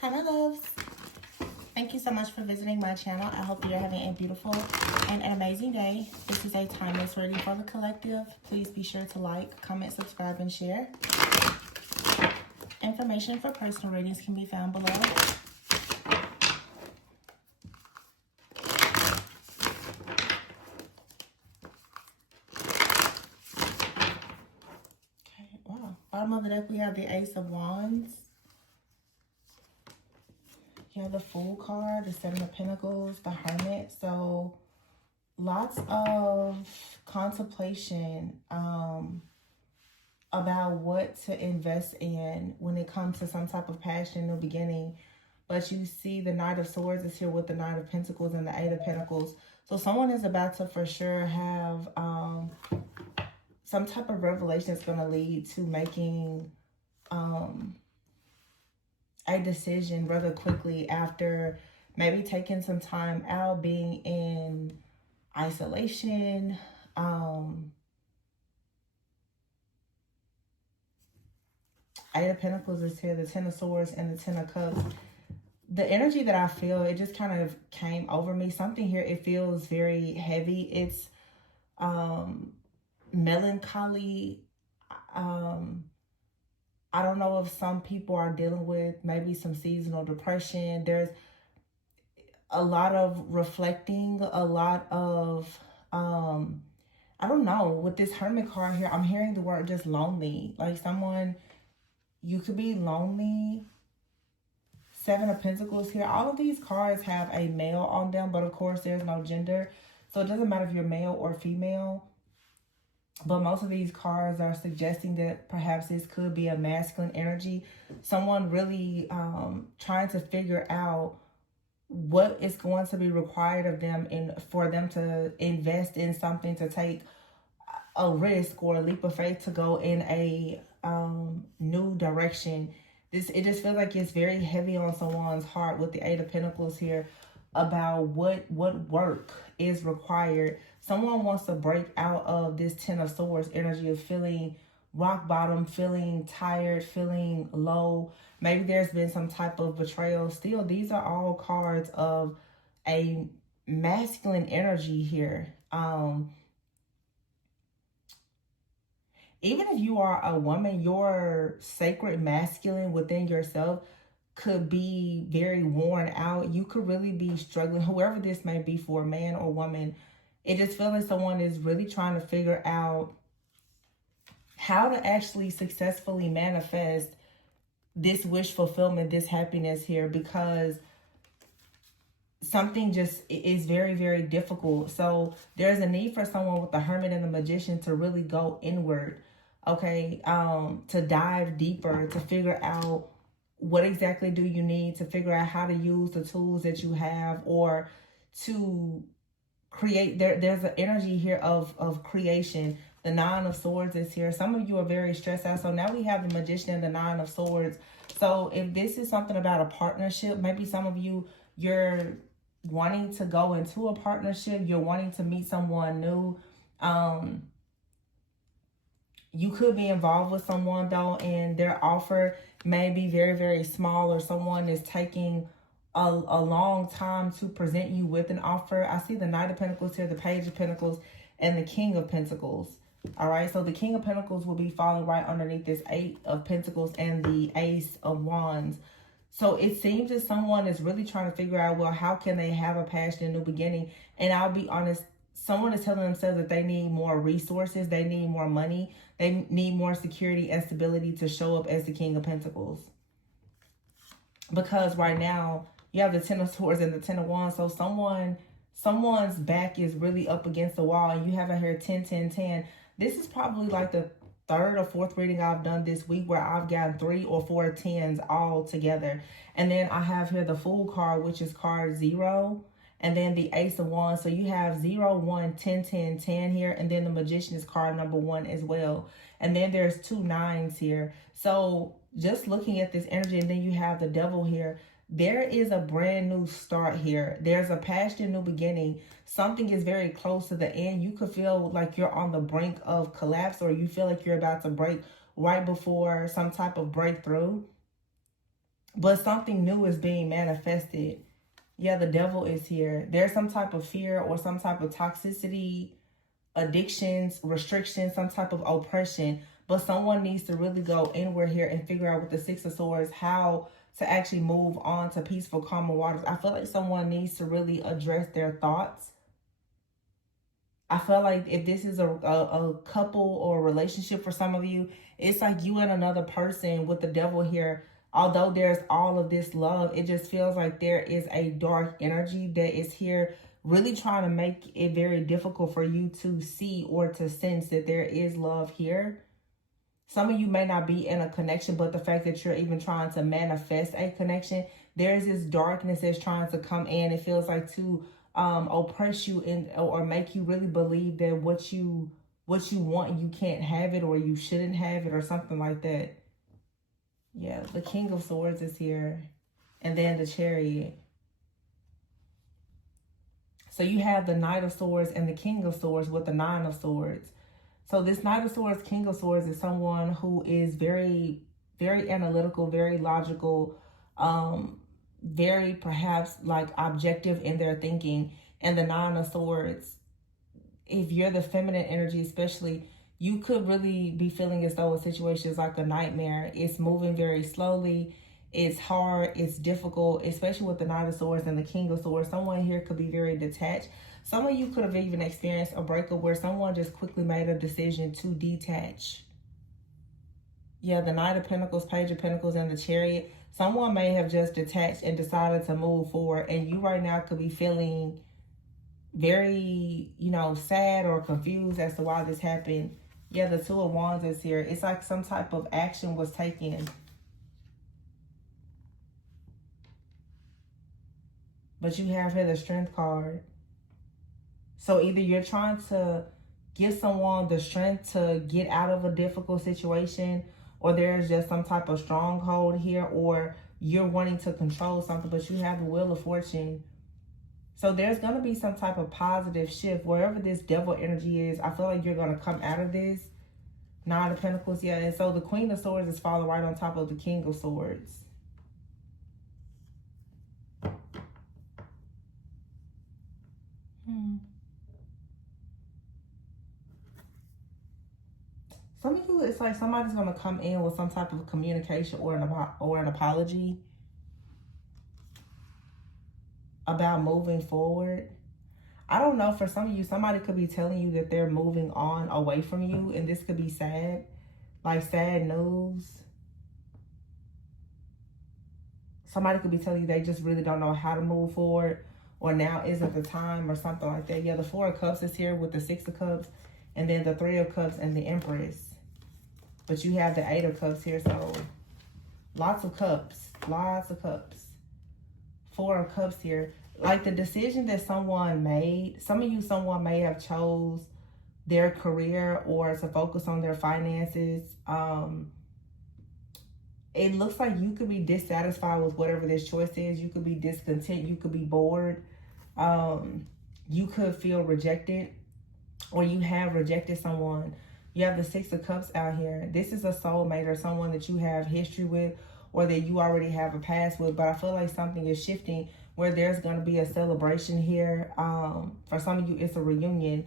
Hi, my loves. Thank you so much for visiting my channel. I hope you're having a beautiful and an amazing day. This is a timeless reading for the collective. Please be sure to like, comment, subscribe, and share. Information for personal readings can be found below. Okay, wow. Bottom of the deck, we have the Ace of Wands. You have the Fool card, the Seven of Pentacles, the Hermit. So lots of contemplation about what to invest in when it comes to some type of passion in the beginning. But you see the Knight of Swords is here with the Knight of Pentacles and the Eight of Pentacles. So someone is about to for sure have some type of revelation that's going to lead to making a decision rather quickly after maybe taking some time out, being in isolation. Eight of Pentacles is here, the Ten of Swords and the Ten of Cups. The energy that I feel, it just kind of came over me. Something here, it feels very heavy. It's melancholy. I don't know if some people are dealing with maybe some seasonal depression. There's a lot of reflecting, a lot of, I don't know, with this Hermit card here, I'm hearing the word just lonely. Like someone, you could be lonely. Seven of Pentacles here. All of these cards have a male on them, but of course there's no gender. So it doesn't matter if you're male or female. But most of these cards are suggesting that perhaps this could be a masculine energy. Someone really trying to figure out what is going to be required of them for them to invest in something, to take a risk or a leap of faith to go in a new direction. It just feels like it's very heavy on someone's heart with the Eight of Pentacles here about what work is required. Someone wants to break out of this Ten of Swords energy of feeling rock bottom, feeling tired, feeling low. Maybe there's been some type of betrayal. Still, these are all cards of a masculine energy here. Even if you are a woman, your sacred masculine within yourself could be very worn out. You could really be struggling, whoever this may be for, man or woman. It just feels like someone is really trying to figure out how to actually successfully manifest this wish fulfillment, this happiness here, because something just is very, very difficult. So there's a need for someone with the Hermit and the Magician to really go inward, okay, to dive deeper, to figure out what exactly do you need, to figure out how to use the tools that you have, or to create. There's an energy here of creation. The Nine of Swords is here. Some of you are very stressed out. So now we have the Magician and the Nine of Swords. So if this is something about a partnership, maybe some of you, you're wanting to go into a partnership, you're wanting to meet someone new. You could be involved with someone though, and their offer may be very, very small, or someone is taking a long time to present you with an offer. I see the Knight of Pentacles here, the Page of Pentacles, and the King of Pentacles. All right, so the King of Pentacles will be falling right underneath this Eight of Pentacles and the Ace of Wands. So it seems that someone is really trying to figure out, well, how can they have a passion in a new beginning? And I'll be honest, someone is telling themselves that they need more resources, they need more money, they need more security and stability to show up as the King of Pentacles. Because right now, you have the Ten of Swords and the Ten of Wands. So someone's back is really up against the wall, and you have it here 10, 10, 10. This is probably like the third or fourth reading I've done this week where I've gotten 3 or 4 tens all together. And then I have here the Fool card, which is card 0. And then the Ace of Wands. So you have 0, 1, 10, 10, 10 here. And then the Magician is card number 1 as well. And then there's 2 9s here. So just looking at this energy, and then you have the Devil here. There is a brand new start here. There's a passionate new beginning. Something is very close to the end. You could feel like you're on the brink of collapse, or you feel like you're about to break right before some type of breakthrough. But something new is being manifested. Yeah, the devil is here. There's some type of fear or some type of toxicity, addictions, restrictions, some type of oppression. But someone needs to really go inward here and figure out with the Six of Swords how to actually move on to peaceful, calmer waters. I feel like someone needs to really address their thoughts. I feel like if this is a couple or a relationship for some of you, it's like you and another person with the devil here. Although there's all of this love, it just feels like there is a dark energy that is here really trying to make it very difficult for you to see or to sense that there is love here. Some of you may not be in a connection, but the fact that you're even trying to manifest a connection, there's this darkness that's trying to come in. It feels like to oppress you and or make you really believe that what you want, you can't have it, or you shouldn't have it, or something like that. Yeah, the King of Swords is here, and then the Chariot. So you have the Knight of Swords and the King of Swords with the Nine of Swords. So this Knight of Swords, King of Swords is someone who is very, very analytical, very logical, very perhaps like objective in their thinking. And the Nine of Swords, if you're the feminine energy especially, you could really be feeling as though a situation is like a nightmare. It's moving very slowly. It's hard. It's difficult, especially with the Knight of Swords and the King of Swords. Someone here could be very detached. Some of you could have even experienced a breakup where someone just quickly made a decision to detach. Yeah, the Knight of Pentacles, Page of Pentacles, and the Chariot. Someone may have just detached and decided to move forward. And you right now could be feeling very, sad or confused as to why this happened. Yeah, the Two of Wands is here. It's like some type of action was taken. But you have here the Strength card. So either you're trying to give someone the strength to get out of a difficult situation, or there's just some type of stronghold here, or you're wanting to control something, but you have the Wheel of Fortune. So there's going to be some type of positive shift. Wherever this devil energy is, I feel like you're going to come out of this. Nine of Pentacles, yeah. And so the Queen of Swords is falling right on top of the King of Swords. Some of you, it's like somebody's going to come in with some type of communication or an apology about moving forward. I don't know, for some of you, somebody could be telling you that they're moving on away from you, and this could be sad, like sad news. Somebody could be telling you they just really don't know how to move forward, or now isn't the time, or something like that. Yeah, the Four of Cups is here with the Six of Cups, and then the Three of Cups and the Empress. But you have the Eight of Cups here, so lots of cups, lots of cups. Four of Cups here. Like the decision that someone made, someone may have chose their career or to focus on their finances. It looks like you could be dissatisfied with whatever this choice is. You could be discontent. You could be bored. You could feel rejected, or you have rejected someone. You have the Six of Cups out here. This is a soulmate or someone that you have history with, or that you already have a past with. But I feel like something is shifting where there's going to be a celebration here. For some of you, it's a reunion.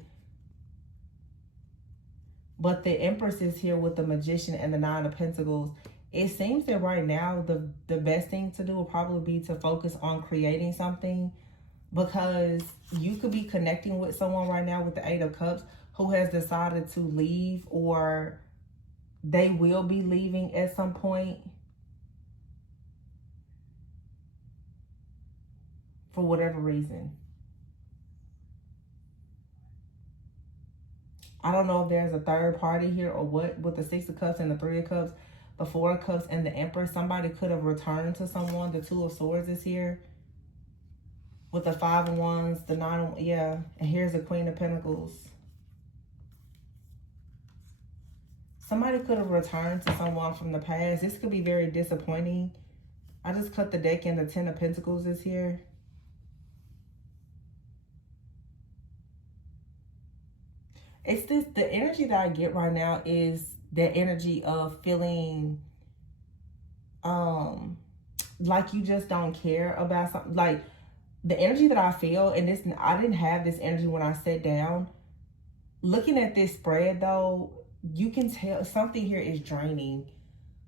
But the Empress is here with the Magician and the Nine of Pentacles. It seems that right now, the best thing to do will probably be to focus on creating something, because you could be connecting with someone right now with the Eight of Cups who has decided to leave, or they will be leaving at some point for whatever reason. I don't know if there's a third party here or what, with the Six of Cups and the Three of Cups, the Four of Cups and the Empress. Somebody could have returned to someone. The Two of Swords is here with the Five of Wands, the Nine of, yeah. And here's the Queen of Pentacles. Somebody could have returned to someone from the past. This could be very disappointing. I just cut the deck and the Ten of Pentacles is here. It's this, the energy that I get right now is that energy of feeling like you just don't care about something. Like the energy that I feel, and this, I didn't have this energy when I sat down. Looking at this spread though, you can tell something here is draining.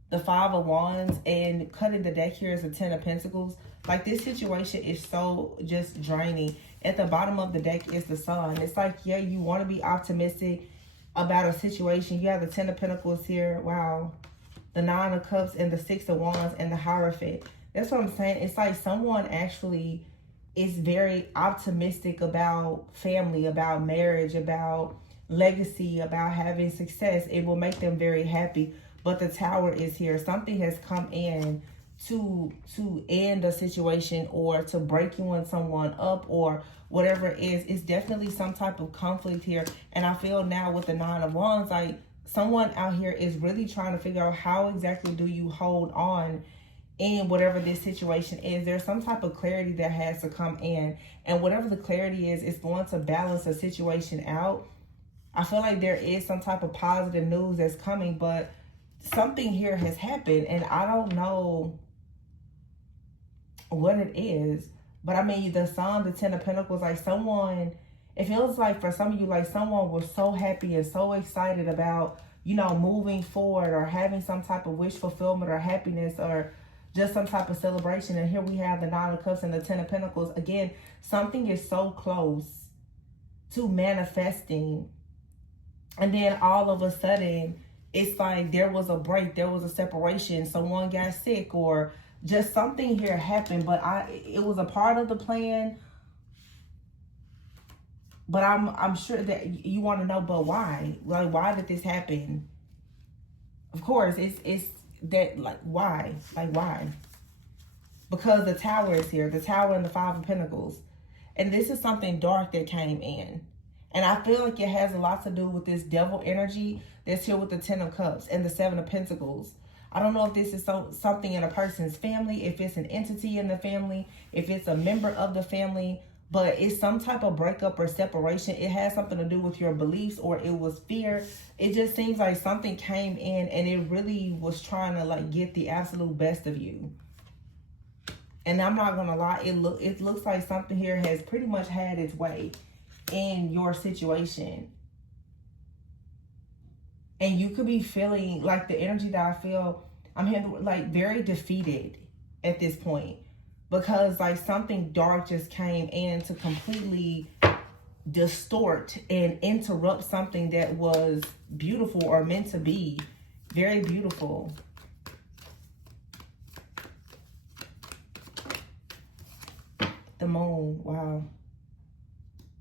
The Five of Wands, and cutting the deck here is a Ten of Pentacles. Like this situation is so just draining. At the bottom of the deck is the Sun. It's like, yeah, you want to be optimistic about a situation. You have the Ten of Pentacles here. Wow. The Nine of Cups and the Six of Wands and the Hierophant. That's what I'm saying. It's like someone actually is very optimistic about family, about marriage, about legacy, about having success. It will make them very happy. But the Tower is here. Something has come in to end a situation, or to break you and someone up, or whatever it is. It's definitely some type of conflict here. And I feel now with the Nine of Wands, like someone out here is really trying to figure out how exactly do you hold on in whatever this situation is. There's some type of clarity that has to come in. And whatever the clarity is, it's going to balance a situation out. I feel like there is some type of positive news that's coming, but something here has happened, and I don't know what it is. But I mean, the Sun, the Ten of Pentacles, like someone, it feels like for some of you, like someone was so happy and so excited about, you know, moving forward, or having some type of wish fulfillment, or happiness, or just some type of celebration. And here we have the Nine of Cups and the Ten of Pentacles. Again, something is so close to manifesting, and then all of a sudden, it's like there was a break, there was a separation, someone got sick, or just something here happened. But it was a part of the plan. But I'm sure that you want to know, but why? Like, why did this happen? Of course, it's that, like, why? Like, why? Because the Tower is here, the Tower and the Five of Pentacles. And this is something dark that came in. And I feel like it has a lot to do with this devil energy that's here with the Ten of Cups and the Seven of Pentacles. I don't know if this is something in a person's family, if it's an entity in the family, if it's a member of the family, but it's some type of breakup or separation. It has something to do with your beliefs, or it was fear. It just seems like something came in and it really was trying to like get the absolute best of you. And I'm not going to lie, it looks like something here has pretty much had its way in your situation. And you could be feeling like the energy that I feel, I'm here like very defeated at this point, because like something dark just came in to completely distort and interrupt something that was beautiful or meant to be very beautiful. The Moon, wow.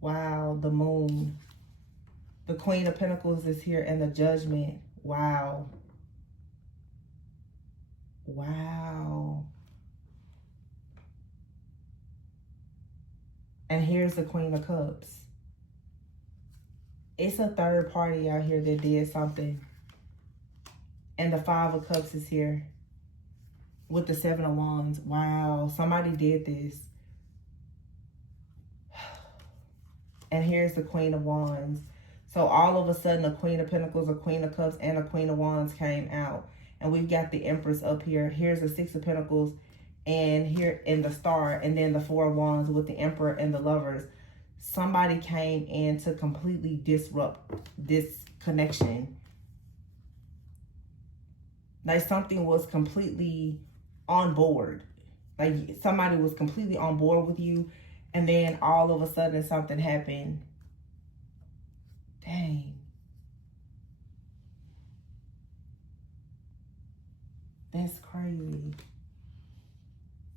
Wow, the Moon. The Queen of Pentacles is here, and the Judgment. Wow. Wow. And here's the Queen of Cups. It's a third party out here that did something. And the Five of Cups is here with the Seven of Wands. Wow, somebody did this. And here's the Queen of Wands. So all of a sudden, a Queen of Pentacles, a Queen of Cups, and a Queen of Wands came out. And we've got the Empress up here. Here's the Six of Pentacles, and here in the Star, and then the Four of Wands with the Emperor and the Lovers. Somebody came in to completely disrupt this connection. Like something was completely on board. Like somebody was completely on board with you, and then all of a sudden something happened. Dang. That's crazy.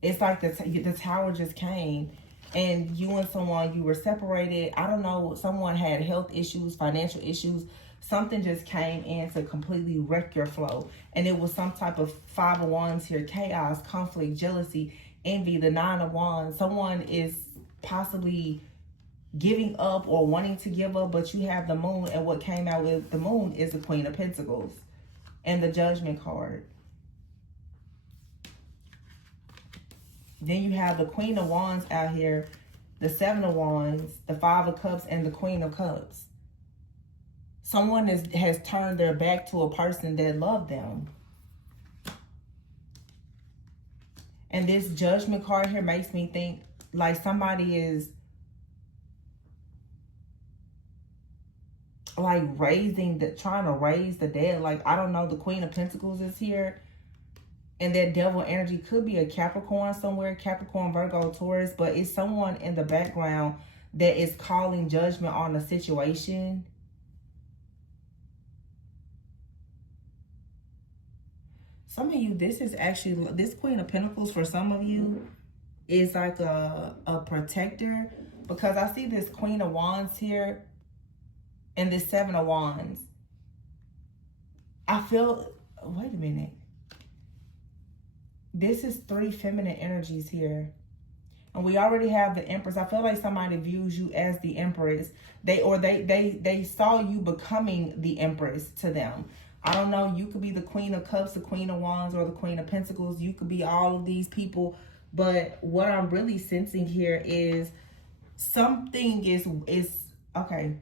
It's like the Tower just came, and you and someone, you were separated. I don't know, someone had health issues, financial issues. Something just came in to completely wreck your flow. And it was some type of Five of Wands here. Chaos, conflict, jealousy, envy, the Nine of Wands. Someone is possibly giving up or wanting to give up, but you have the Moon, and what came out with the Moon is the Queen of Pentacles and the Judgment card. Then you have the Queen of Wands out here, the Seven of Wands, the Five of Cups, and the Queen of Cups. Someone has turned their back to a person that loved them. And this Judgment card here makes me think like somebody is like trying to raise the dead. Like, I don't know, the Queen of Pentacles is here. And that devil energy could be a Capricorn somewhere, Capricorn, Virgo, Taurus, but it's someone in the background that is calling judgment on the situation. Some of you, this is actually, this Queen of Pentacles for some of you is like a protector, because I see this Queen of Wands here and this Seven of Wands. I feel, wait a minute. This is 3 feminine energies here. And we already have the Empress. I feel like somebody views you as the Empress. They saw you becoming the Empress to them. I don't know. You could be the Queen of Cups, the Queen of Wands, or the Queen of Pentacles. You could be all of these people. But what I'm really sensing here is something is okay.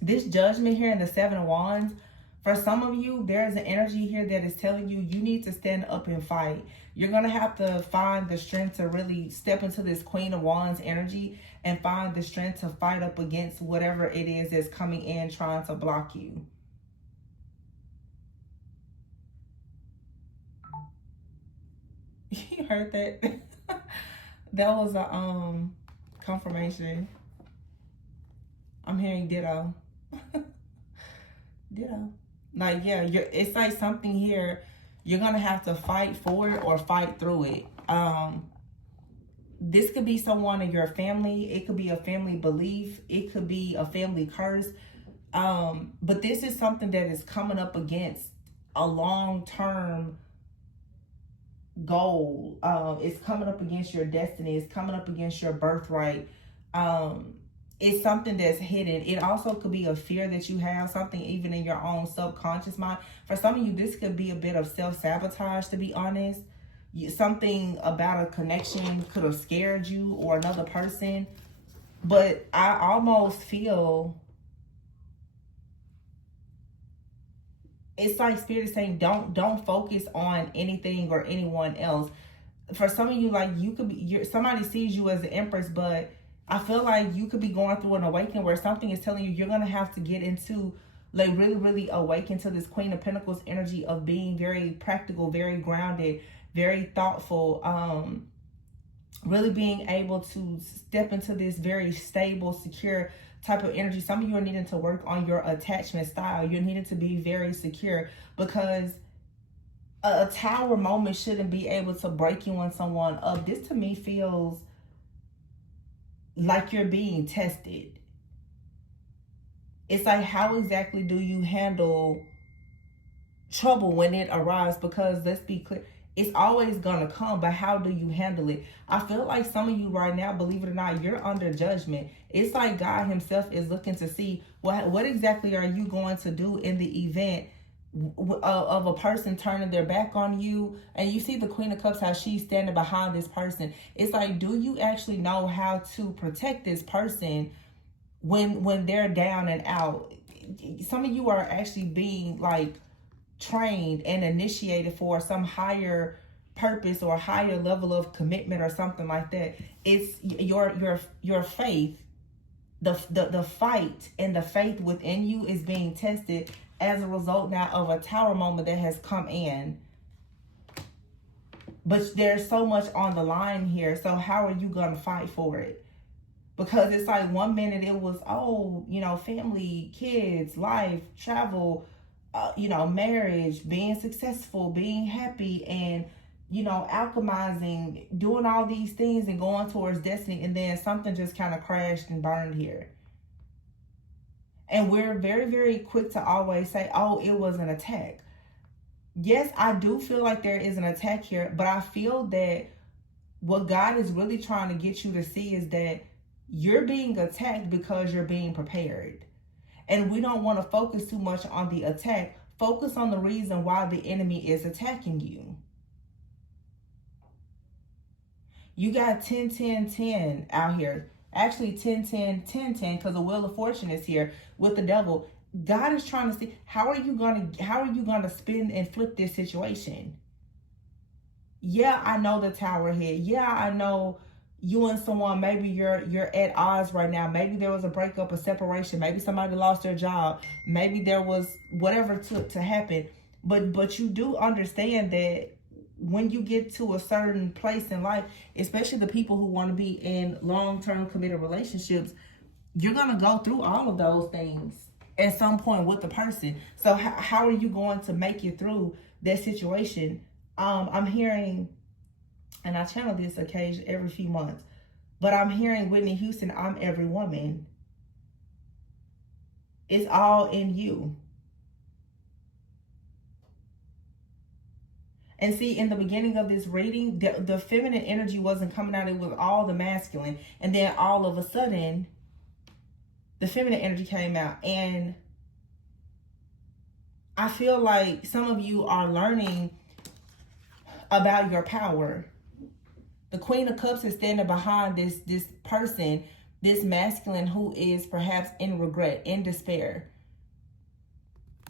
This Judgment here in the Seven of Wands, for some of you, there's an energy here that is telling you you need to stand up and fight. You're going to have to find the strength to really step into this Queen of Wands energy and find the strength to fight up against whatever it is that's coming in trying to block you. You heard that? That was a confirmation. I'm hearing ditto. Ditto. Like, yeah, it's like something here, you're gonna have to fight for it or fight through it. This could be someone in your family, it could be a family belief, it could be a family curse, but this is something that is coming up against a long-term goal. It's coming up against your destiny, it's coming up against your birthright. It's something that's hidden. It also could be a fear that you have, something even in your own subconscious mind. For some of you, this could be a bit of self-sabotage, to be honest. Something about a connection could have scared you or another person. But I almost feel it's like Spirit is saying, don't focus on anything or anyone else. For some of you, like, you could be, somebody sees you as the Empress, but I feel like you could be going through an awakening where something is telling you you're going to have to get into, like, really, really awaken to this Queen of Pentacles energy of being very practical, very grounded, very thoughtful, really being able to step into this very stable, secure type of energy. Some of you are needing to work on your attachment style. You're needing to be very secure, because a tower moment shouldn't be able to break you on someone up. This to me feels like you're being tested. It's like, how exactly do you handle trouble when it arrives? Because let's be clear, it's always gonna come, but how do you handle it? I feel like some of you right now, believe it or not, you're under judgment. It's like God himself is looking to see what exactly are you going to do in the event of a person turning their back on you. And you see the Queen of Cups, how she's standing behind this person. It's like, do you actually know how to protect this person when they're down and out? Some of you are actually being like trained and initiated for some higher purpose or higher level of commitment or something like that. It's your faith, the fight and the faith within you is being tested as a result now of a tower moment that has come in. But there's so much on the line here. So how are you going to fight for it? Because it's like 1 minute it was, oh, you know, family, kids, life, travel, you know, marriage, being successful, being happy, and, you know, alchemizing, doing all these things and going towards destiny. And then something just kind of crashed and burned here. And we're very, very quick to always say, oh, it was an attack. Yes, I do feel like there is an attack here, but I feel that what God is really trying to get you to see is that you're being attacked because you're being prepared. And we don't want to focus too much on the attack. Focus on the reason why the enemy is attacking you. You got 10, 10, 10 out here. Actually 10, 10, 10, 10, because the Wheel of Fortune is here with the devil. God is trying to see, how are you gonna spin and flip this situation? Yeah, I know the tower here. Yeah, I know you and someone, maybe you're at odds right now. Maybe there was a breakup, a separation. Maybe somebody lost their job. Maybe there was whatever to happen. But you do understand that when you get to a certain place in life, especially the people who want to be in long-term committed relationships, you're going to go through all of those things at some point with the person. So how are you going to make it through that situation? I'm hearing, and I channel this occasion every few months, but I'm hearing Whitney Houston, I'm every woman. It's all in you. And see, in the beginning of this reading, the feminine energy wasn't coming out. It was all the masculine. And then all of a sudden, the feminine energy came out. And I feel like some of you are learning about your power. The Queen of Cups is standing behind this person, this masculine who is perhaps in regret, in despair.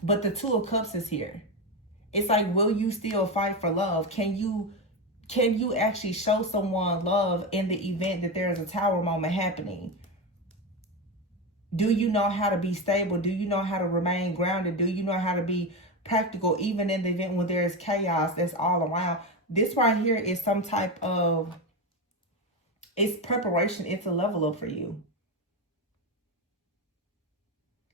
But the Two of Cups is here. It's like, will you still fight for love? Can you actually show someone love in the event that there is a tower moment happening? Do you know how to be stable? Do you know how to remain grounded? Do you know how to be practical even in the event when there is chaos that's all around? This right here is some type of, it's preparation. It's a level up for you.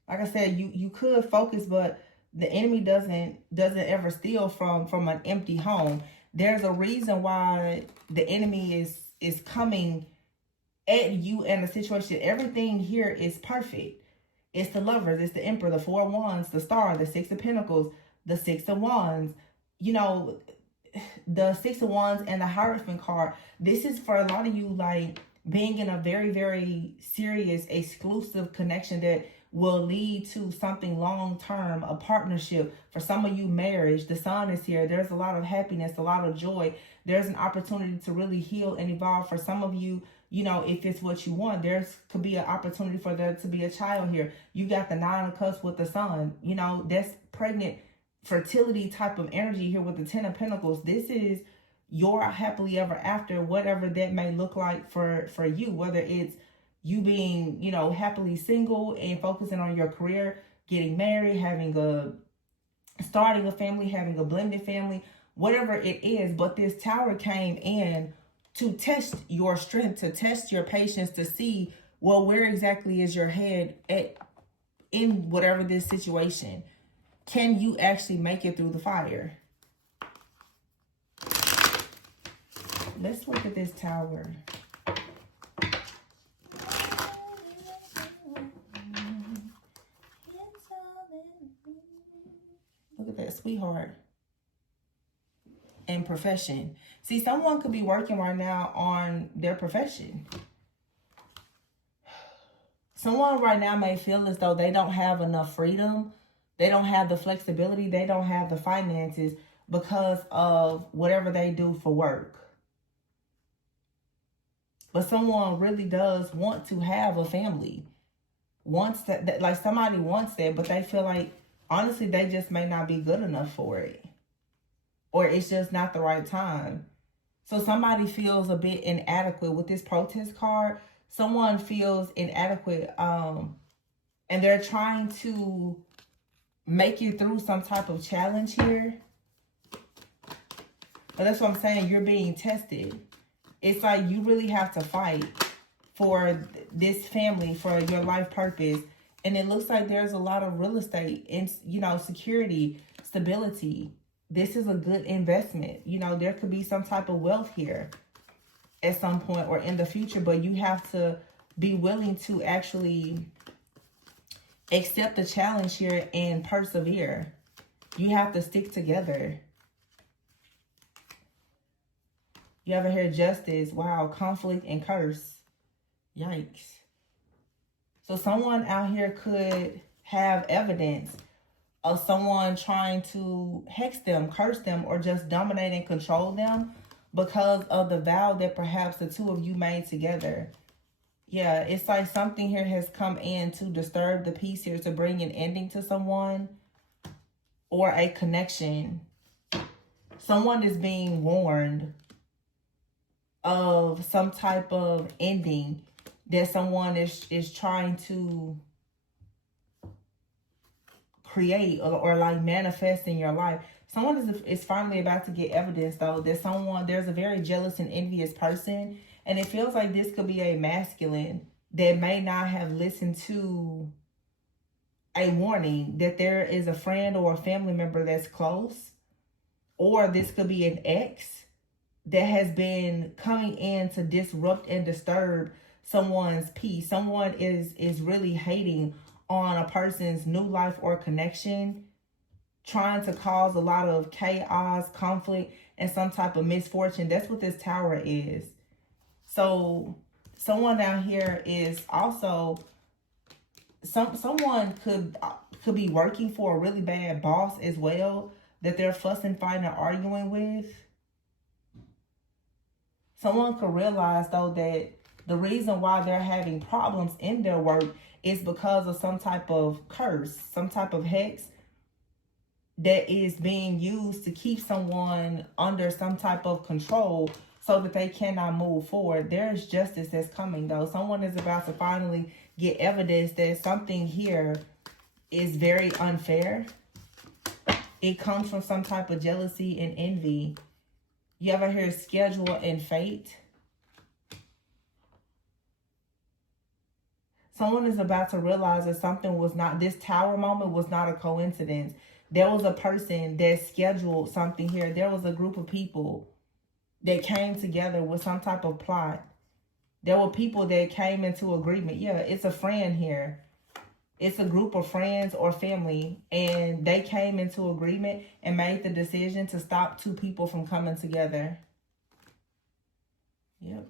Like I said, you could focus, but the enemy doesn't ever steal from an empty home. There's a reason why the enemy is coming at you in a situation. Everything here is perfect. It's the Lovers, it's the Emperor, the Four of Wands, the Star, the Six of Pentacles, the Six of Wands. You know, the Six of Wands and the Hierophant card. This is for a lot of you, like, being in a very, very serious, exclusive connection that will lead to something long-term, a partnership. For some of you, marriage. The Sun is here. There's a lot of happiness, a lot of joy. There's an opportunity to really heal and evolve. For some of you, you know, if it's what you want, could be an opportunity for there to be a child here. You got the Nine of Cups with the Sun. You know, that's pregnant fertility type of energy here with the Ten of Pentacles. This is your happily ever after, whatever that may look like for you, whether it's you being, you know, happily single and focusing on your career, getting married, starting a family, having a blended family, whatever it is. But this tower came in to test your strength, to test your patience, to see, well, where exactly is your head at in whatever this situation. Can you actually make it through the fire? Let's look at this tower. Look at that, sweetheart. And profession. See, someone could be working right now on their profession. Someone right now may feel as though they don't have enough freedom. They don't have the flexibility. They don't have the finances because of whatever they do for work. But someone really does want to have a family. Wants that, like somebody wants that, but they feel like, honestly, they just may not be good enough for it. Or it's just not the right time. So somebody feels a bit inadequate with this protest card. Someone feels inadequate, and they're trying to make it through some type of challenge here. But that's what I'm saying. You're being tested. It's like you really have to fight for this family, for your life purpose. And it looks like there's a lot of real estate and, you know, security, stability. This is a good investment. You know, there could be some type of wealth here at some point or in the future, but you have to be willing to actually accept the challenge here and persevere. You have to stick together. You ever hear justice? Wow, conflict and curse. Yikes. So someone out here could have evidence of someone trying to hex them, curse them, or just dominate and control them because of the vow that perhaps the two of you made together. Yeah, it's like something here has come in to disturb the peace here, to bring an ending to someone or a connection. Someone is being warned of some type of ending that someone is trying to create or like manifest in your life. Someone is finally about to get evidence though that there's a very jealous and envious person, and it feels like this could be a masculine that may not have listened to a warning that there is a friend or a family member that's close, or this could be an ex that has been coming in to disrupt and disturb someone's peace. Someone is really hating on a person's new life or connection, trying to cause a lot of chaos, conflict, and some type of misfortune. That's what this Tower is. So someone down here is also someone could be working for a really bad boss as well that they're fussing, fighting, or arguing with. Someone could realize though that the reason why they're having problems in their work is because of some type of curse, some type of hex that is being used to keep someone under some type of control so that they cannot move forward. There's justice that's coming though. Someone is about to finally get evidence that something here is very unfair. It comes from some type of jealousy and envy. You ever hear schedule and fate? Someone is about to realize that something was not, this Tower moment was not a coincidence. There was a person that scheduled something here. There was a group of people that came together with some type of plot. There were people that came into agreement. Yeah, it's a friend here. It's a group of friends or family, and they came into agreement and made the decision to stop two people from coming together. Yep.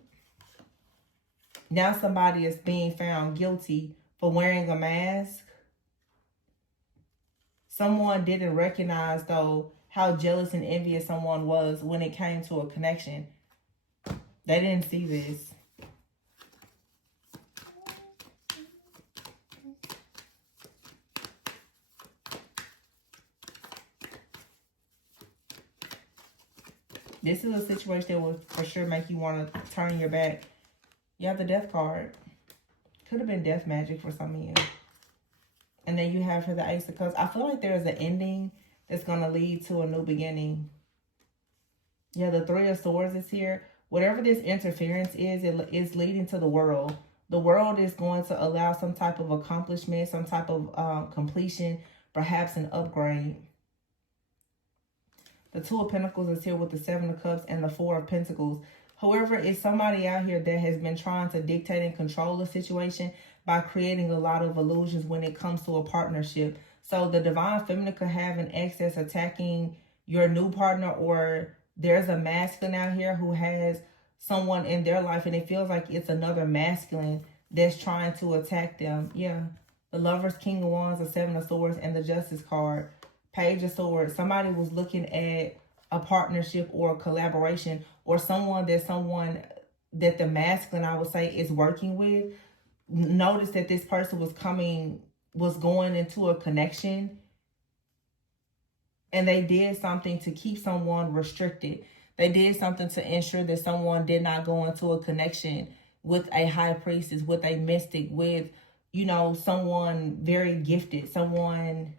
Now somebody is being found guilty for wearing a mask. Someone didn't recognize, though, how jealous and envious someone was when it came to a connection. They didn't see this. This is a situation that will for sure make you want to turn your back. You have the Death card. Could have been death magic for some of you. And then you have here the Ace of Cups. I feel like there's an ending that's going to lead to a new beginning. Yeah, the Three of Swords is here. Whatever this interference is, it is leading to the world. The world is going to allow some type of accomplishment, some type of completion, perhaps an upgrade. The Two of Pentacles is here with the Seven of Cups and the Four of Pentacles. However, it's somebody out here that has been trying to dictate and control the situation by creating a lot of illusions when it comes to a partnership. So the Divine Feminine could have an ex that's attacking your new partner, or there's a masculine out here who has someone in their life and it feels like it's another masculine that's trying to attack them. Yeah. The Lovers, King of Wands, the Seven of Swords, and the Justice card. Page of Swords. Somebody was looking at a partnership or a collaboration, or someone that the masculine, I would say, is working with. Notice that this person was going into a connection, and they did something to keep someone restricted. They did something to ensure that someone did not go into a connection with a high priestess, with a mystic, with, you know, someone very gifted, someone.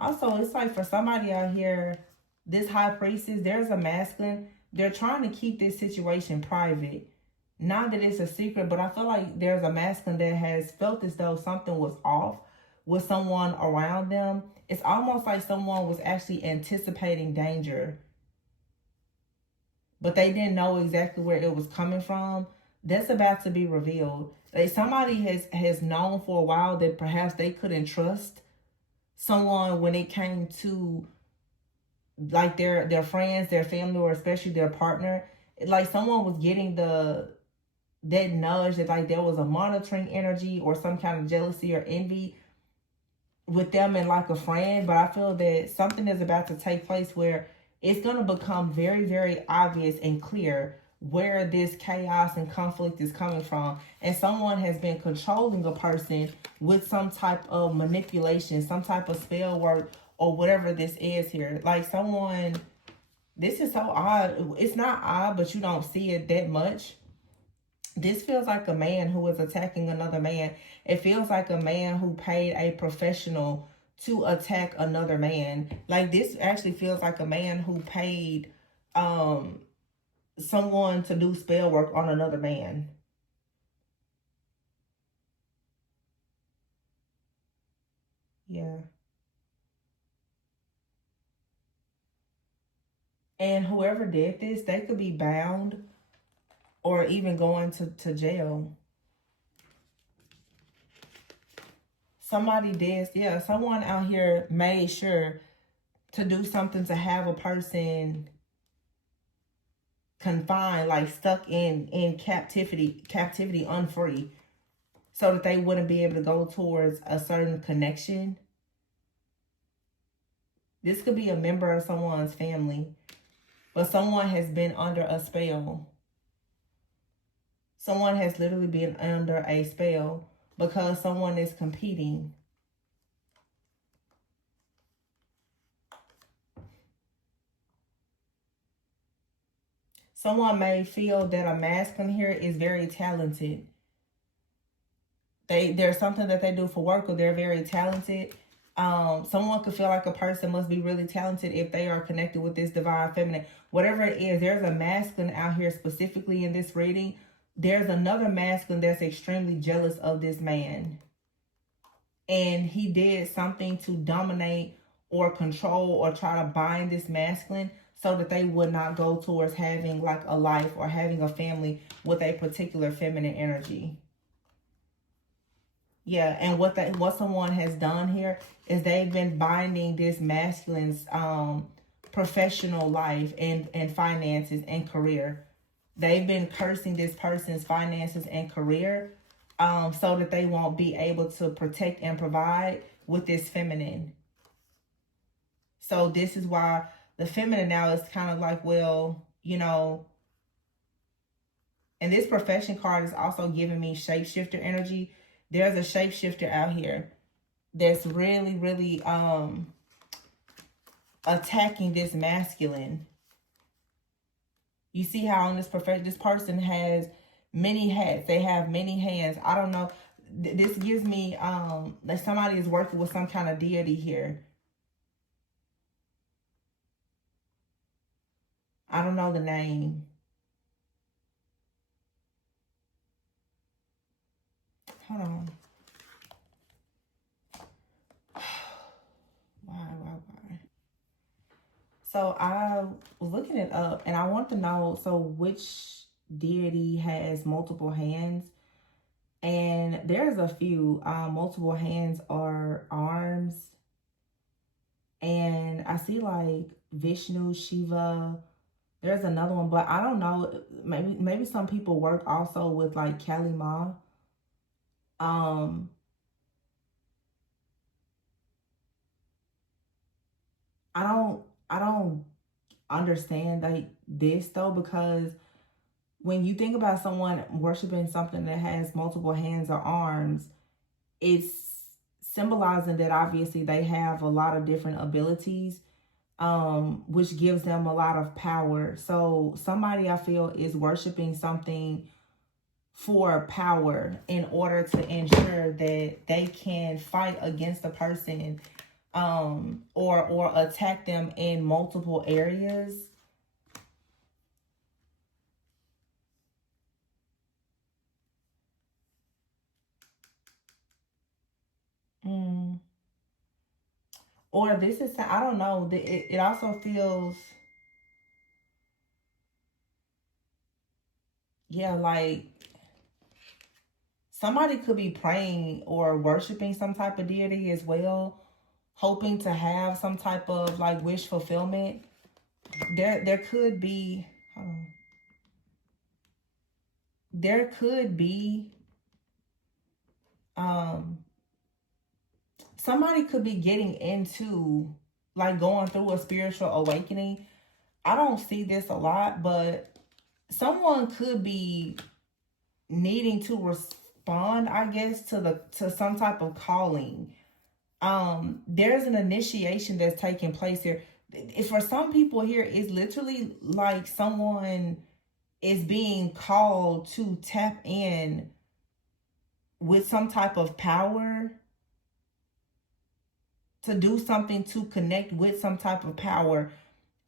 Also, it's like for somebody out here, this high priestess, there's a masculine. They're trying to keep this situation private. Not that it's a secret, but I feel like there's a masculine that has felt as though something was off with someone around them. It's almost like someone was actually anticipating danger, but they didn't know exactly where it was coming from. That's about to be revealed. Somebody has known for a while that perhaps they couldn't trust someone when it came to like their friends, their family, or especially their partner. Like someone was getting that nudge that like there was a monitoring energy or some kind of jealousy or envy with them and like a friend. But I feel that something is about to take place where it's going to become very, very obvious and clear where this chaos and conflict is coming from. And someone has been controlling a person with some type of manipulation, some type of spell work, or whatever this is here. Like someone, this is so odd. It's not odd, but you don't see it that much. This feels like a man who is attacking another man. It feels like a man who paid a professional to attack another man. Like this actually feels like a man who paid someone to do spell work on another man. Yeah. And whoever did this, they could be bound or even going to jail. Somebody did, yeah, someone out here made sure to do something to have a person confined, like stuck in captivity unfree, so that they wouldn't be able to go towards a certain connection. This could be a member of someone's family, but someone has been under a spell. Someone has literally been under a spell because someone is competing. Someone may feel that a masculine here is very talented. There's something that they do for work, or they're very talented. Someone could feel like a person must be really talented if they are connected with this divine feminine. Whatever it is, there's a masculine out here specifically in this reading. There's another masculine that's extremely jealous of this man. And he did something to dominate or control or try to bind this masculine so that they would not go towards having like a life or having a family with a particular feminine energy. Yeah, and what someone has done here is they've been binding this masculine's professional life and finances and career. They've been cursing this person's finances and career so that they won't be able to protect and provide with this feminine. So this is why the feminine now is kind of like, well, you know, and this profession card is also giving me shapeshifter energy. There's a shapeshifter out here that's really, really attacking this masculine. You see how on this person has many hats. They have many hands. I don't know. This gives me that somebody is working with some kind of deity here. I don't know the name. Hold on. Why? So I was looking it up and I want to know, so which deity has multiple hands? And there's a few. Multiple hands are arms. And I see like Vishnu, Shiva. There's another one, but I don't know. Maybe some people work also with like Kali Ma. I don't understand like this though, because when you think about someone worshiping something that has multiple hands or arms, it's symbolizing that obviously they have a lot of different abilities, which gives them a lot of power. So somebody I feel is worshiping something for power in order to ensure that they can fight against the person or attack them in multiple areas. Or this is, I don't know, it also feels, yeah, like somebody could be praying or worshiping some type of deity as well, hoping to have some type of like wish fulfillment. There could be, hold on. There could be, somebody could be getting into like going through a spiritual awakening. I don't see this a lot, but someone could be needing to respond, I guess, to some type of calling. There's an initiation that's taking place here. For some people here, it's literally like someone is being called to tap in with some type of power, to do something, to connect with some type of power.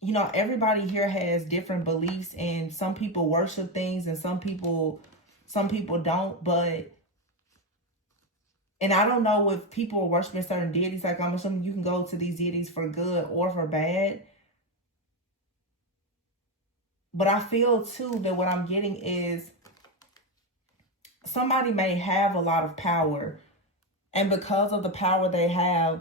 You know, everybody here has different beliefs, and some people worship things and some people don't. But and I don't know if people are worshiping certain deities. Like, I'm assuming you can go to these deities for good or for bad. But I feel too that what I'm getting is somebody may have a lot of power, and because of the power they have,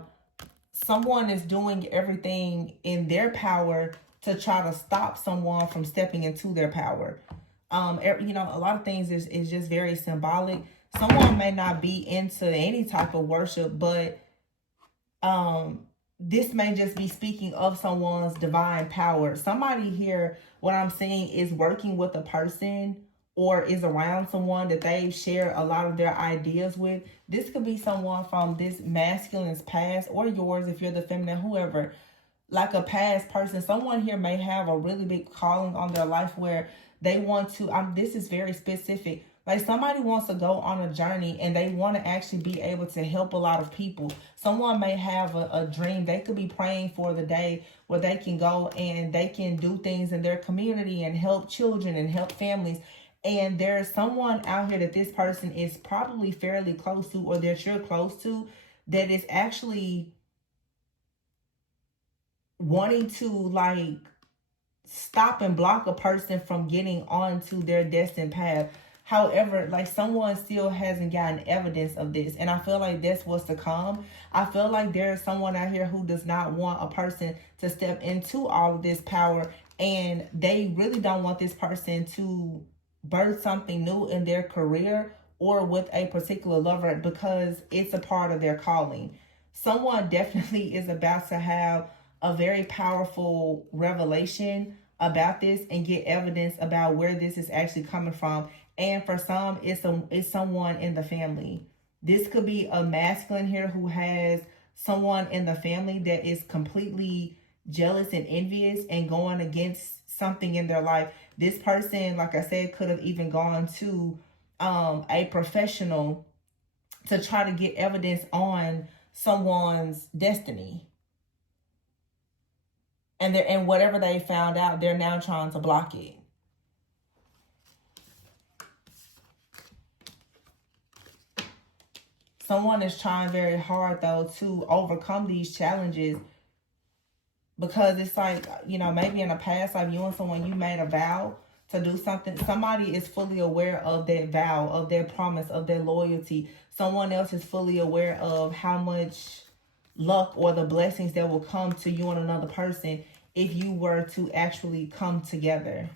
someone is doing everything in their power to try to stop someone from stepping into their power. You know, a lot of things is just very symbolic. Someone may not be into any type of worship, but this may just be speaking of someone's divine power. Somebody here, what I'm saying, is working with a person or is around someone that they share a lot of their ideas with. This could be someone from this masculine's past, or yours if you're the feminine, whoever, like a past person. Someone here may have a really big calling on their life where they want to, this is very specific. Like, somebody wants to go on a journey and they want to actually be able to help a lot of people. Someone may have a dream. They could be praying for the day where they can go and they can do things in their community and help children and help families. And there's someone out here that this person is probably fairly close to, or that you're close to, that is actually wanting to, like, stop and block a person from getting onto their destined path. However, like, someone still hasn't gotten evidence of this. And I feel like that's what's to come. I feel like there's someone out here who does not want a person to step into all of this power. And they really don't want this person to birth something new in their career or with a particular lover, because it's a part of their calling. Someone definitely is about to have a very powerful revelation about this and get evidence about where this is actually coming from. And for some, it's someone in the family. This could be a masculine here who has someone in the family that is completely jealous and envious and going against something in their life. This person, like I said, could have even gone to a professional to try to get evidence on someone's destiny. And whatever they found out, they're now trying to block it. Someone is trying very hard, though, to overcome these challenges, because it's like, you know, maybe in a past life, you and someone, you made a vow to do something. Somebody is fully aware of that vow, of their promise, of their loyalty. Someone else is fully aware of how much luck or the blessings that will come to you and another person if you were to actually come together.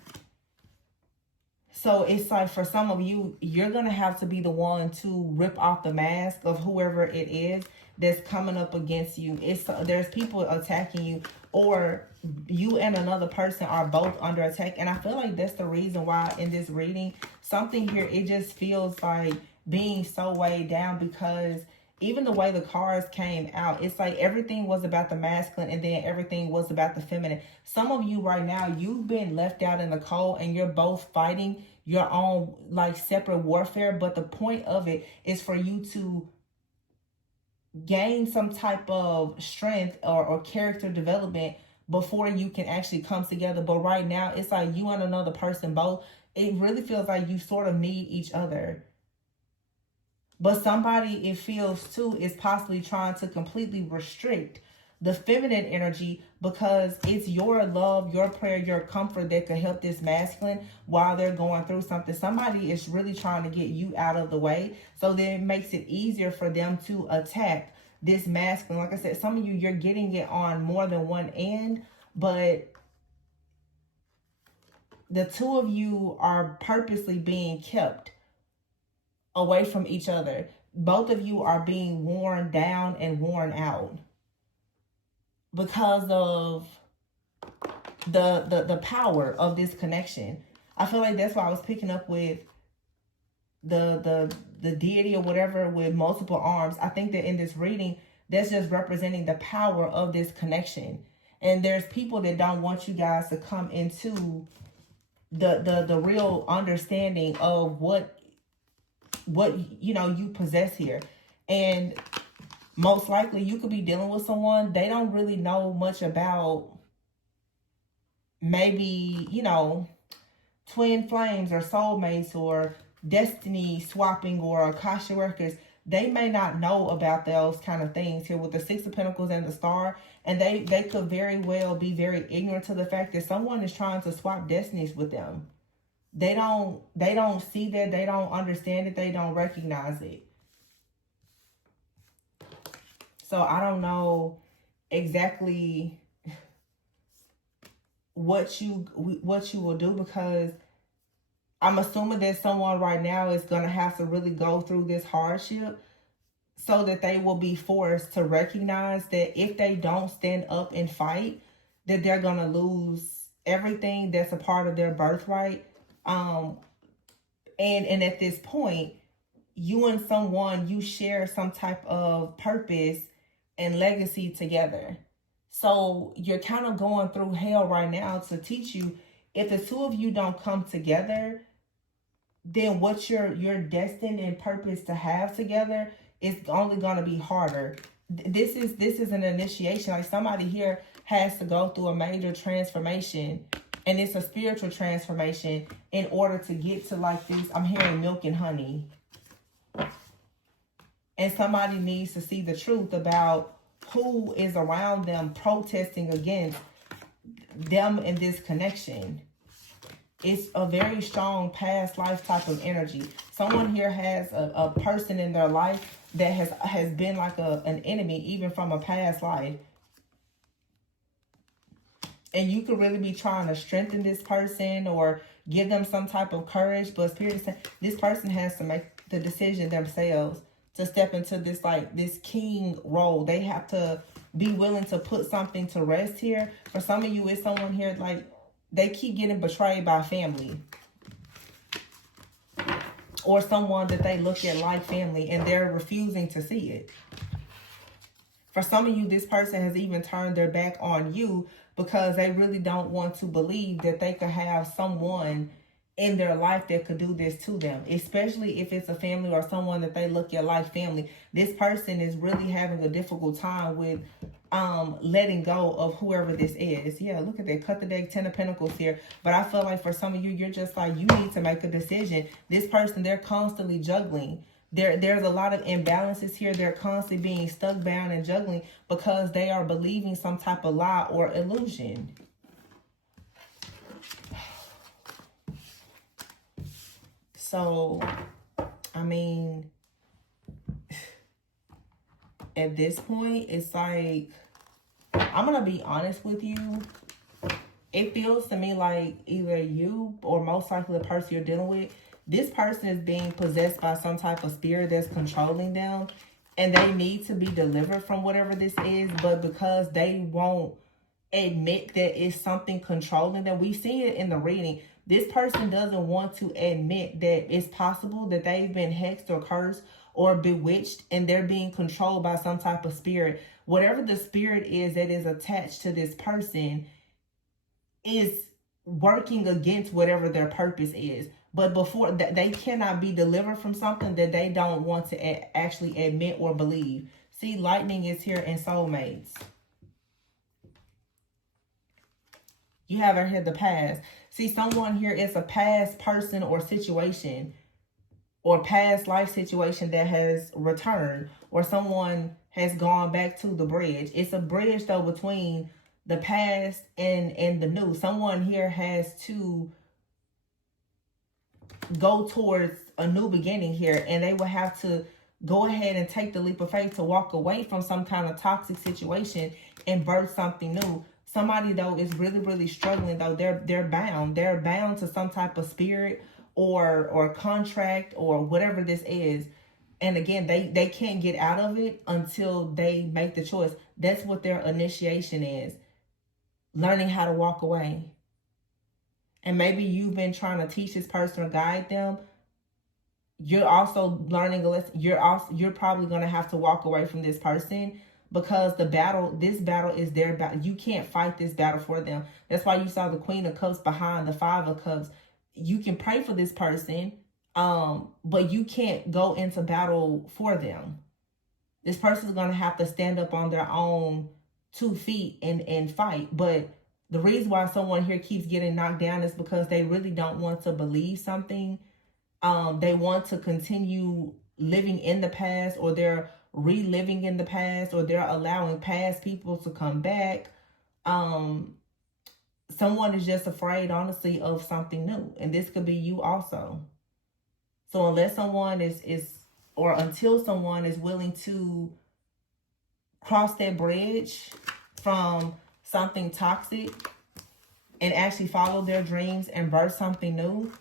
So it's like, for some of you, you're going to have to be the one to rip off the mask of whoever it is that's coming up against you. There's people attacking you, or you and another person are both under attack. And I feel like that's the reason why in this reading, something here, it just feels like being so weighed down, because even the way the cards came out, it's like everything was about the masculine and then everything was about the feminine. Some of you right now, you've been left out in the cold and you're both fighting your own, like, separate warfare. But the point of it is for you to gain some type of strength or character development before you can actually come together. But right now, it's like you and another person both, it really feels like you sort of need each other. But somebody, it feels too, is possibly trying to completely restrict the feminine energy, because it's your love, your prayer, your comfort that could help this masculine while they're going through something. Somebody is really trying to get you out of the way, so that it makes it easier for them to attack this masculine. Like I said, some of you, you're getting it on more than one end, but the two of you are purposely being kept away from each other. Both of you are being worn down and worn out because of the power of this connection. I feel like that's why I was picking up with the deity or whatever with multiple arms. I think that in this reading, That's just representing the power of this connection. And there's people that don't want you guys to come into the real understanding of what you possess here. And most likely you could be dealing with someone, they don't really know much about maybe, twin flames or soulmates or destiny swapping or Akasha records. They may not know about those kind of things here with the Six of Pentacles and the Star. And they could very well be very ignorant to the fact that someone is trying to swap destinies with them. They don't see that. They don't understand it. They don't recognize it. So I don't know exactly what you will do, because I'm assuming that someone right now is going to have to really go through this hardship so that they will be forced to recognize that if they don't stand up and fight, that they're going to lose everything that's a part of their birthright. And at this point, you and someone, you share some type of purpose and legacy together. So you're kind of going through hell right now to teach you, if the two of you don't come together, then what you're destined and purpose to have together is only going to be harder. This is an initiation. Like, somebody here has to go through a major transformation, and it's a spiritual transformation in order to get to like this. I'm hearing milk and honey. And somebody needs to see the truth about who is around them protesting against them in this connection. It's a very strong past life type of energy. Someone here has a person in their life that has been like an enemy, even from a past life. And you could really be trying to strengthen this person or give them some type of courage. But Spirit is saying this person has to make the decision themselves to step into this, like, this king role. They have to be willing to put something to rest here. For some of you, it's someone here, like, they keep getting betrayed by family. Or someone that they look at like family, and they're refusing to see it. For some of you, this person has even turned their back on you because they really don't want to believe that they could have someone in their life that could do this to them, especially if it's a family or someone that they look at like family. This person is really having a difficult time with letting go of whoever this is. Yeah, look at that. Cut the deck, 10 of Pentacles here. But I feel like for some of you, you're just like, you need to make a decision. This person, they're constantly juggling. There's a lot of imbalances here. They're constantly being stuck, bound, and juggling because they are believing some type of lie or illusion. So, I mean, at this point, it's like, I'm going to be honest with you. It feels to me like either you or most likely the person you're dealing with, this person is being possessed by some type of spirit that's controlling them. And they need to be delivered from whatever this is. But because they won't admit that it's something controlling them, we see it in the reading. This person doesn't want to admit that it's possible that they've been hexed or cursed or bewitched, and they're being controlled by some type of spirit. Whatever the spirit is that is attached to this person is working against whatever their purpose is. But before that, they cannot be delivered from something that they don't want to actually admit or believe. See, lightning is here in soulmates. You haven't heard the past. See, someone here is a past person or situation or past life situation that has returned, or someone has gone back to the bridge. It's a bridge, though, between the past and the new. Someone here has to go towards a new beginning here, and they will have to go ahead and take the leap of faith to walk away from some kind of toxic situation and birth something new. Somebody, though, is really, really struggling, though. They're bound. They're bound to some type of spirit or contract or whatever this is. And again, they can't get out of it until they make the choice. That's what their initiation is. Learning how to walk away. And maybe you've been trying to teach this person or guide them. You're also learning a lesson. You're probably going to have to walk away from this person because this battle is their battle. You can't fight this battle for them. That's why you saw the Queen of Cups behind the Five of Cups. You can pray for this person, but you can't go into battle for them. This person is going to have to stand up on their own 2 feet and fight. But the reason why someone here keeps getting knocked down is because they really don't want to believe something. They want to continue living in the past, or they're reliving in the past, or they're allowing past people to come back. Someone is just afraid, honestly, of something new. And this could be you also. So unless someone or until someone is willing to cross that bridge from something toxic and actually follow their dreams and birth something new,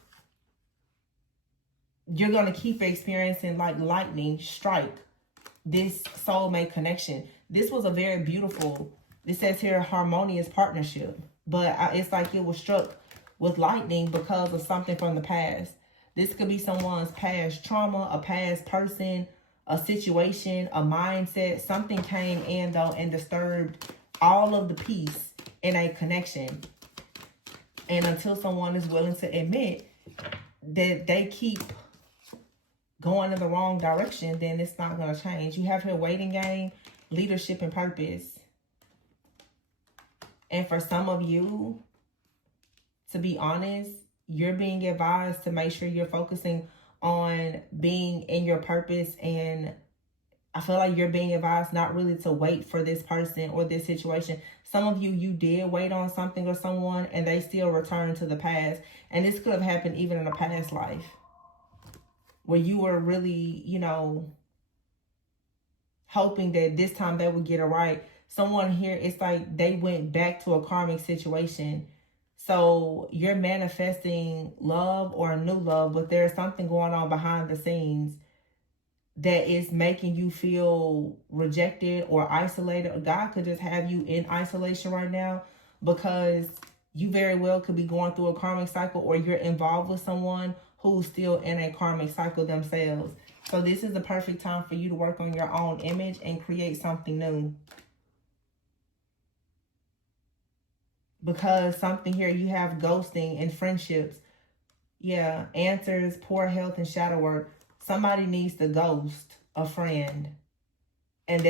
you're going to keep experiencing like lightning strike this soulmate connection. This was a very beautiful, it says here, harmonious partnership. But it's like it was struck with lightning because of something from the past. This could be someone's past trauma, a past person, a situation, a mindset. Something came in, though, and disturbed all of the peace in a connection. And until someone is willing to admit that they keep going in the wrong direction, then it's not going to change. You have here waiting game, leadership, and purpose. And for some of you, to be honest, you're being advised to make sure you're focusing on being in your purpose. And I feel like you're being advised not really to wait for this person or this situation. Some of you, you did wait on something or someone and they still return to the past. And this could have happened even in a past life where you were really, you know, hoping that this time they would get it right. Someone here, it's like they went back to a karmic situation. So you're manifesting love or a new love, but there's something going on behind the scenes that is making you feel rejected or isolated. God could just have you in isolation right now because you very well could be going through a karmic cycle, or you're involved with someone who's still in a karmic cycle themselves. So this is the perfect time for you to work on your own image and create something new. Because something here, you have ghosting and friendships. Yeah, answers, poor health, and shadow work. Somebody needs to ghost a friend. And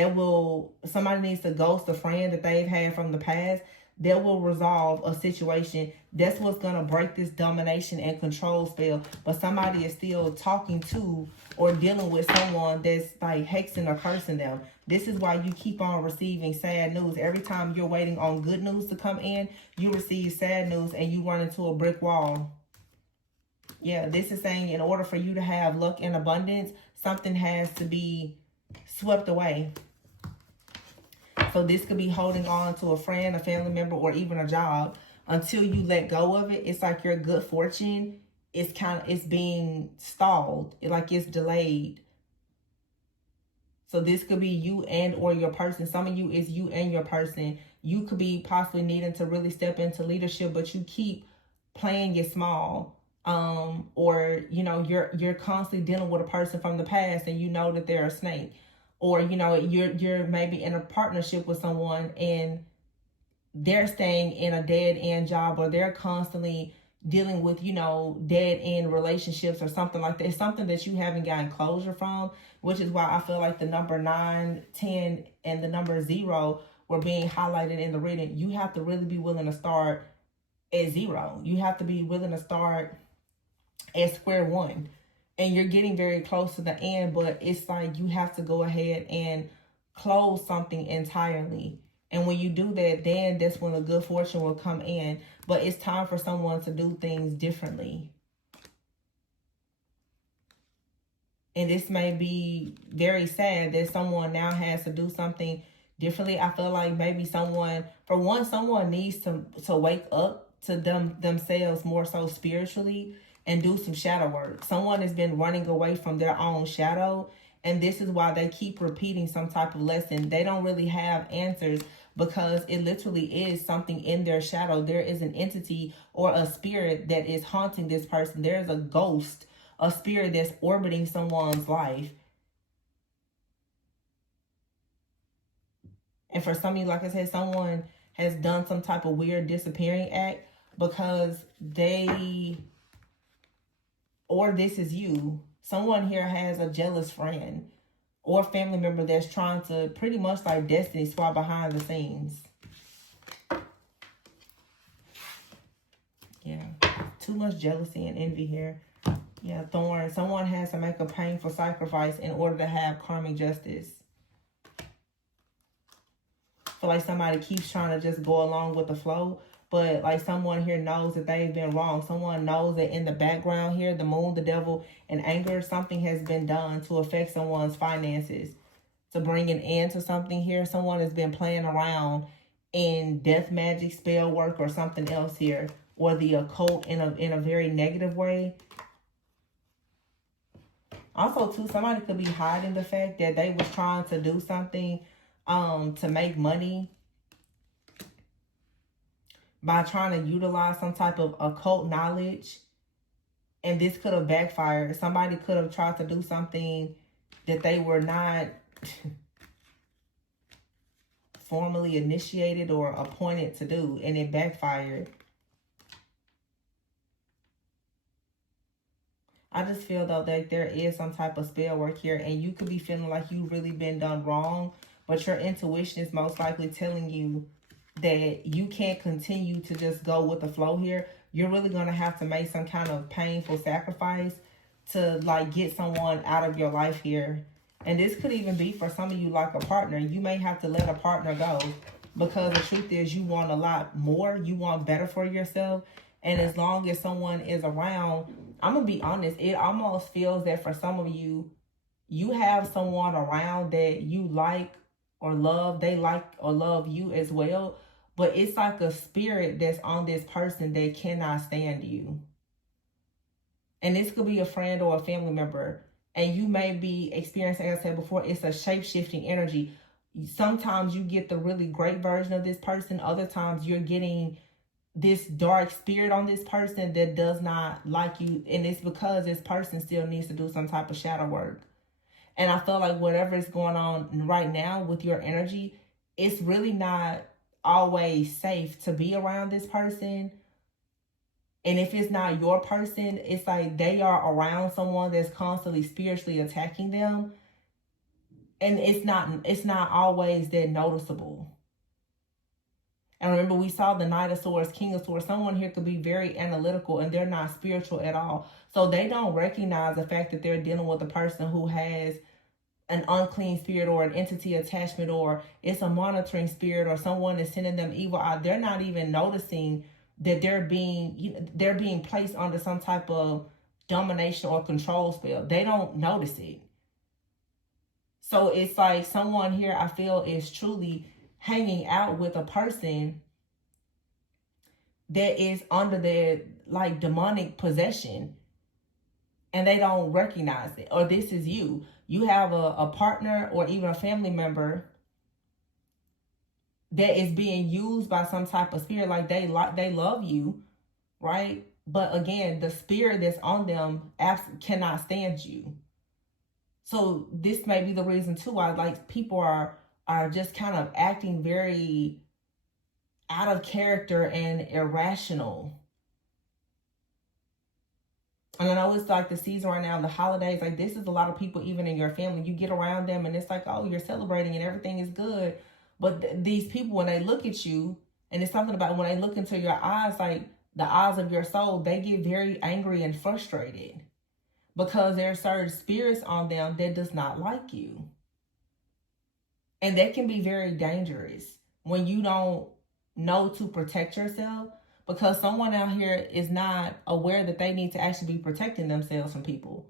somebody needs to ghost a friend that they've had from the past. That will resolve a situation. That's what's going to break this domination and control spell. But somebody is still talking to or dealing with someone that's like hexing or cursing them. This is why you keep on receiving sad news. Every time you're waiting on good news to come in, you receive sad news and you run into a brick wall. Yeah, this is saying in order for you to have luck and abundance, something has to be swept away. So this could be holding on to a friend, a family member, or even a job. Until you let go of it, it's like your good fortune it's being stalled. It's delayed. So this could be you and or your person. Some of you is you and your person. You could be possibly needing to really step into leadership, but you keep playing it small. Or you know, you're constantly dealing with a person from the past and you know that they're a snake. Or, you know, you're maybe in a partnership with someone and they're staying in a dead end job, or they're constantly dealing with, you know, dead end relationships or something like that. It's something that you haven't gotten closure from, which is why I feel like the number 9, 10, and the number 0 were being highlighted in the reading. You have to really be willing to start at 0. You have to be willing to start at square one. And you're getting very close to the end, but it's like you have to go ahead and close something entirely. And when you do that, then that's when the good fortune will come in. But it's time for someone to do things differently. And this may be very sad that someone now has to do something differently. I feel like maybe someone needs to wake up to themselves more so spiritually and do some shadow work. Someone has been running away from their own shadow, and this is why they keep repeating some type of lesson. They don't really have answers because it literally is something in their shadow. There is an entity or a spirit that is haunting this person. There is a ghost, a spirit that's orbiting someone's life. And for some of you, like I said, someone has done some type of weird disappearing act because they, or this is you, someone here has a jealous friend or family member that's trying to pretty much like destiny swap behind the scenes. Yeah, too much jealousy and envy here. Yeah, thorn. Someone has to make a painful sacrifice in order to have karmic justice. I feel like somebody keeps trying to just go along with the flow, but like someone here knows that they've been wrong. Someone knows that in the background here, the moon, the devil, and anger, something has been done to affect someone's finances, to bring an end to something here. Someone has been playing around in death magic, spell work, or something else here, or the occult in a very negative way. Also, too, somebody could be hiding the fact that they was trying to do something to make money by trying to utilize some type of occult knowledge. And this could have backfired. Somebody could have tried to do something that they were not formally initiated or appointed to do, and it backfired. I just feel, though, that there is some type of spell work here, and you could be feeling like you've really been done wrong, but your intuition is most likely telling you that you can't continue to just go with the flow here. You're really going to have to make some kind of painful sacrifice to, like, get someone out of your life here. And this could even be for some of you like a partner. You may have to let a partner go because the truth is you want a lot more. You want better for yourself. And as long as someone is around, I'm going to be honest, it almost feels that for some of you, you have someone around that you like or love. They like or love you as well. But it's like a spirit that's on this person that cannot stand you. And this could be a friend or a family member. And you may be experiencing, as I said before, it's a shape-shifting energy. Sometimes you get the really great version of this person. Other times you're getting this dark spirit on this person that does not like you. And it's because this person still needs to do some type of shadow work. And I feel like whatever is going on right now with your energy, it's really not always safe to be around this person. And if it's not your person, it's like they are around someone that's constantly spiritually attacking them. And it's not always that noticeable. And remember, we saw the Knight of Swords, King of Swords. Someone here could be very analytical and they're not spiritual at all. So they don't recognize the fact that they're dealing with a person who has an unclean spirit or an entity attachment, or it's a monitoring spirit, or someone is sending them evil out. They're not even noticing that they're being placed under some type of domination or control spell. They don't notice it. So it's like someone here, I feel, is truly hanging out with a person that is under their like demonic possession, and they don't recognize it. Or this is you. You have a partner or even a family member that is being used by some type of spirit, like they love you, right? But again, the spirit that's on them cannot stand you. So this may be the reason too why like people are just kind of acting very out of character and irrational. And I know it's like the season right now, the holidays, like this is a lot of people, even in your family, you get around them and it's like, oh, you're celebrating and everything is good. But these people, when they look at you, and it's something about when they look into your eyes, like the eyes of your soul, they get very angry and frustrated because there are certain spirits on them that does not like you. And that can be very dangerous when you don't know to protect yourself, because someone out here is not aware that they need to actually be protecting themselves from people.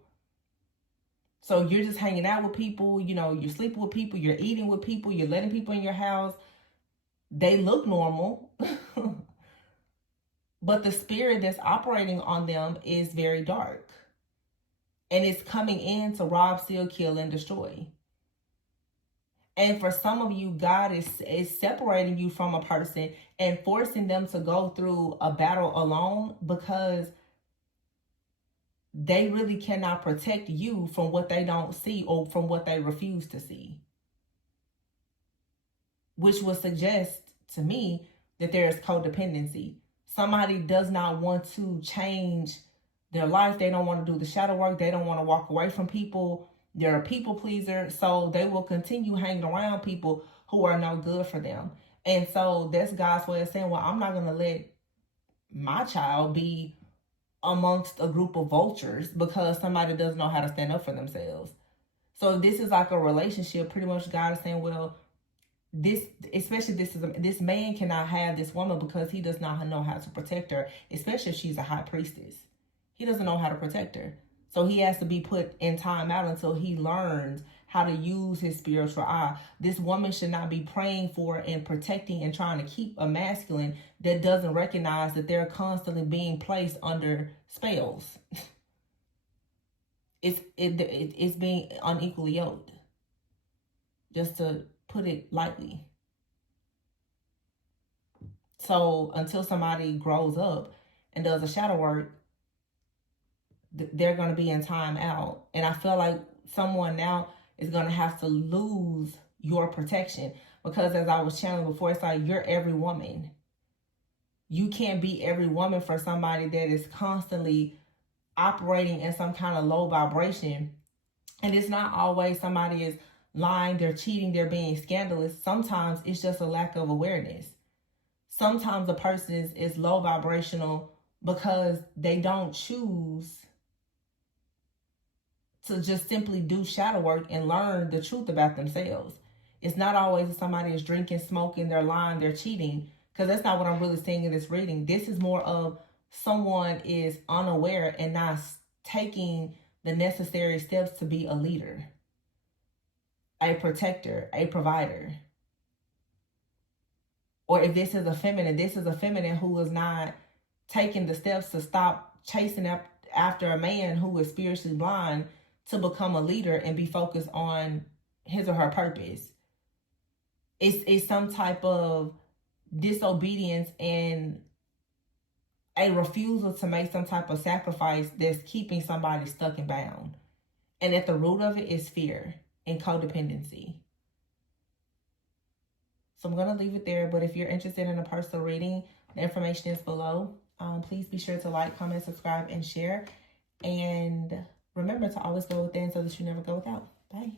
So you're just hanging out with people, you know, you're sleeping with people, you're eating with people, you're letting people in your house. They look normal. But the spirit that's operating on them is very dark. And it's coming in to rob, steal, kill, and destroy. And for some of you, God is separating you from a person and forcing them to go through a battle alone because they really cannot protect you from what they don't see or from what they refuse to see. which would suggest to me that there is codependency. Somebody does not want to change their life. They don't want to do the shadow work. They don't want to walk away from people. They're a people pleaser. So they will continue hanging around people who are no good for them. And so that's God's way of saying, well, I'm not going to let my child be amongst a group of vultures because somebody doesn't know how to stand up for themselves. So this is like a relationship. Pretty much God is saying, well, this man cannot have this woman because he does not know how to protect her, especially if she's a high priestess. He doesn't know how to protect her. So he has to be put in time out until he learns how to use his spiritual eye. This woman should not be praying for and protecting and trying to keep a masculine that doesn't recognize that they're constantly being placed under spells. It's being unequally yoked, just to put it lightly. So until somebody grows up and does a shadow work, they're going to be in time out. And I feel like someone now is going to have to lose your protection, because as I was channeling before, it's like you're every woman. You can't be every woman for somebody that is constantly operating in some kind of low vibration. And it's not always somebody is lying, they're cheating, they're being scandalous. Sometimes it's just a lack of awareness. Sometimes a person is low vibrational because they don't choose to just simply do shadow work and learn the truth about themselves. It's not always that somebody is drinking, smoking, they're lying, they're cheating, because that's not what I'm really seeing in this reading. This is more of someone is unaware and not taking the necessary steps to be a leader, a protector, a provider. Or if this is a feminine who is not taking the steps to stop chasing after a man who is spiritually blind to become a leader and be focused on his or her purpose. It's some type of disobedience and a refusal to make some type of sacrifice that's keeping somebody stuck and bound. And at the root of it is fear and codependency. So I'm going to leave it there. But if you're interested in a personal reading, the information is below. Please be sure to like, comment, subscribe, and share. And remember to always go within so that you never go without. Bye.